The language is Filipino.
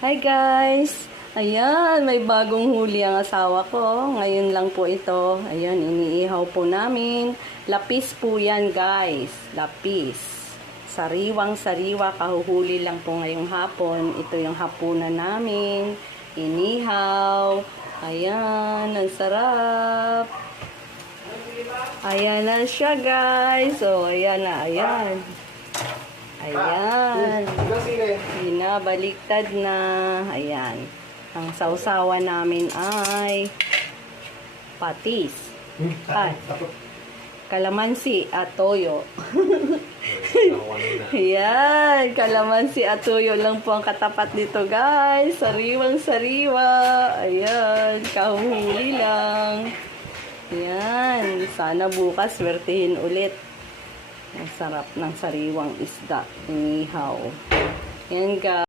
Hi guys! Ayan, may bagong huli ang asawa ko. Ngayon lang po ito. Ayan, iniihaw po namin. Lapis po yan guys. Lapis. Sariwang-sariwa. Kahuhuli lang po ngayong hapon. Ito yung hapunan namin. Inihaw. Ayan, ang sarap. Ayan na siya guys. So, ayan na, ayan. Ayan. Binabaliktad na. Ayan. Ang sausawa namin ay patis. Ay, kalamansi at toyo. Ayan. Kalamansi at toyo lang po ang katapat dito guys. Sariwang sariwa. Ayan. Kahuhuli lang. Ayan. Sana bukas swertihin ulit. Ang sarap ng sariwang isda. Inihaw. Yan guys.